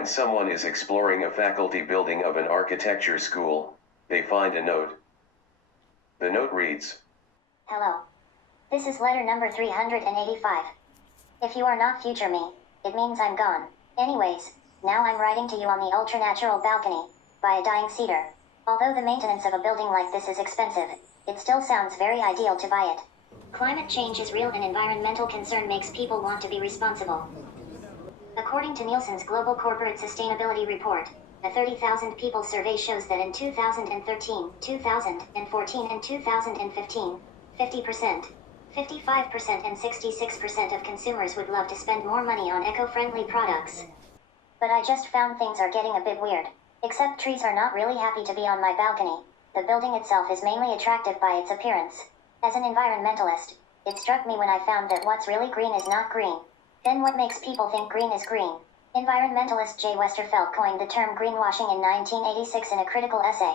When someone is exploring a faculty building of an architecture school, they find a note. The note reads, "Hello. This is letter number 385. If you are not future me, it means I'm gone. Anyways, now I'm writing to you on the ultra-natural balcony, by a dying cedar. Although the maintenance of a building like this is expensive, it still sounds very ideal to buy it. Climate change is real and environmental concern makes people want to be responsible. According to Nielsen's Global Corporate Sustainability Report, a 30,000 people survey shows that in 2013, 2014 and 2015, 50%, 55% and 66% of consumers would love to spend more money on eco-friendly products. But I just found things are getting a bit weird. Except trees are not really happy to be on my balcony. The building itself is mainly attractive by its appearance. As an environmentalist, it struck me when I found that what's really green is not green. Then what makes people think green is green? Environmentalist J. Westerfeld coined the term greenwashing in 1986 in a critical essay.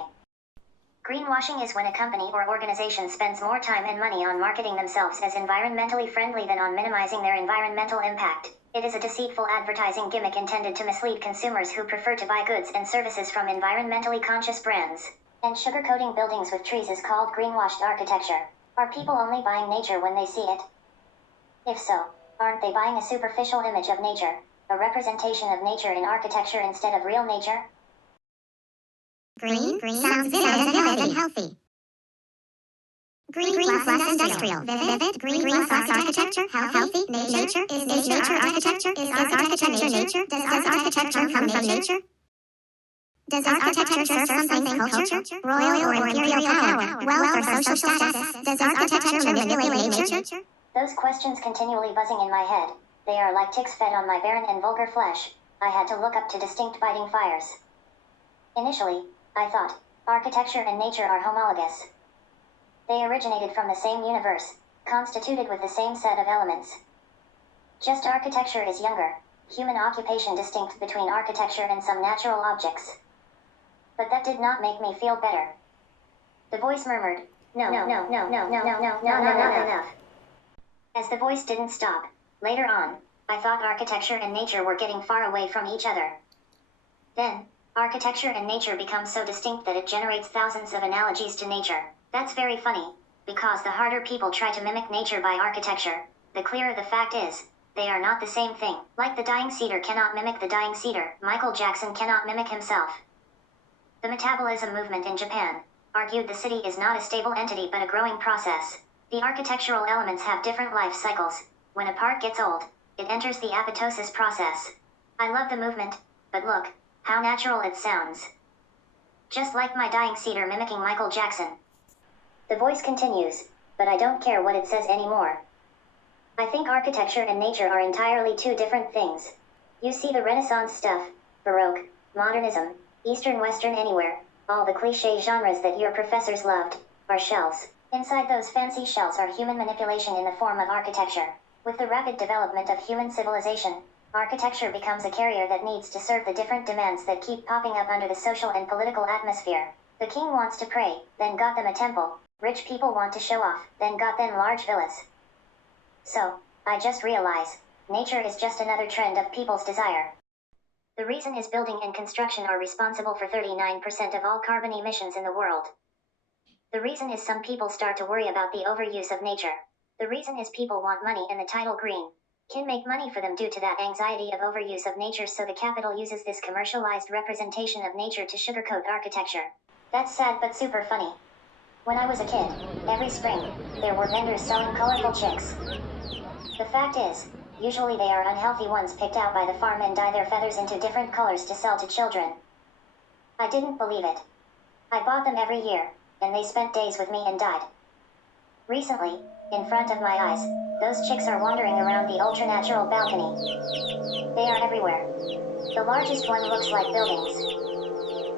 Greenwashing is when a company or organization spends more time and money on marketing themselves as environmentally friendly than on minimizing their environmental impact. It is a deceitful advertising gimmick intended to mislead consumers who prefer to buy goods and services from environmentally conscious brands. And sugarcoating buildings with trees is called greenwashed architecture. Are people only buying nature when they see it? If so, aren't they buying a superficial image of nature, a representation of nature in architecture instead of real nature? Green sounds vivid and healthy. Green plus industrial. Vivid. Green plus architecture. Healthy. Nature. Is nature architecture? Is architecture nature? Does architecture come from nature? Does architecture serve something culture? Royal or imperial power? Wealth or social status? Does architecture manipulate nature? Those questions continually buzzing in my head. They are like ticks fed on my barren and vulgar flesh. I had to look up to distinct biting fires. Initially, I thought, architecture and nature are homologous. They originated from the same universe, constituted with the same set of elements. Just architecture is younger, human occupation distinct between architecture and some natural objects. But that did not make me feel better. The voice murmured, no, not enough. As the voice didn't stop, later on, I thought architecture and nature were getting far away from each other. Then, architecture and nature become so distinct that it generates thousands of analogies to nature. That's very funny, because the harder people try to mimic nature by architecture, the clearer the fact is, they are not the same thing. Like the dying cedar cannot mimic the dying cedar, Michael Jackson cannot mimic himself. The metabolism movement in Japan argued the city is not a stable entity but a growing process. The architectural elements have different life cycles. When a part gets old, it enters the apoptosis process. I love the movement, but look, how natural it sounds. Just like my dying cedar mimicking Michael Jackson. The voice continues, but I don't care what it says anymore. I think architecture and nature are entirely two different things. You see the Renaissance stuff, Baroque, modernism, Eastern Western anywhere, all the cliché genres that your professors loved, are shells. Inside those fancy shells are human manipulation in the form of architecture. With the rapid development of human civilization, architecture becomes a carrier that needs to serve the different demands that keep popping up under the social and political atmosphere. The king wants to pray, then got them a temple. Rich people want to show off, then got them large villas. So, I just realize, nature is just another trend of people's desire. The reason is building and construction are responsible for 39% of all carbon emissions in the world. The reason is some people start to worry about the overuse of nature. The reason is people want money and the title green can make money for them due to that anxiety of overuse of nature, so the capital uses this commercialized representation of nature to sugarcoat architecture. That's sad but super funny. When I was a kid, every spring, there were vendors selling colorful chicks. The fact is, usually they are unhealthy ones picked out by the farm and dye their feathers into different colors to sell to children. I didn't believe it. I bought them every year, and they spent days with me and died. Recently, in front of my eyes, those chicks are wandering around the ultra-natural balcony. They are everywhere. The largest one looks like buildings.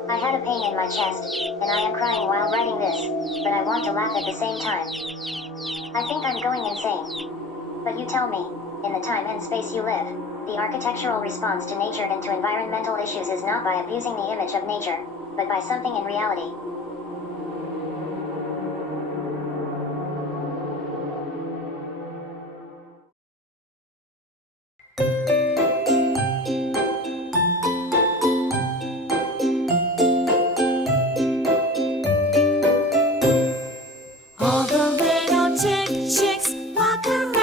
I had a pain in my chest, and I am crying while writing this, but I want to laugh at the same time. I think I'm going insane. But you tell me, in the time and space you live, the architectural response to nature and to environmental issues is not by abusing the image of nature, but by something in reality. Tick, chicks, walk around.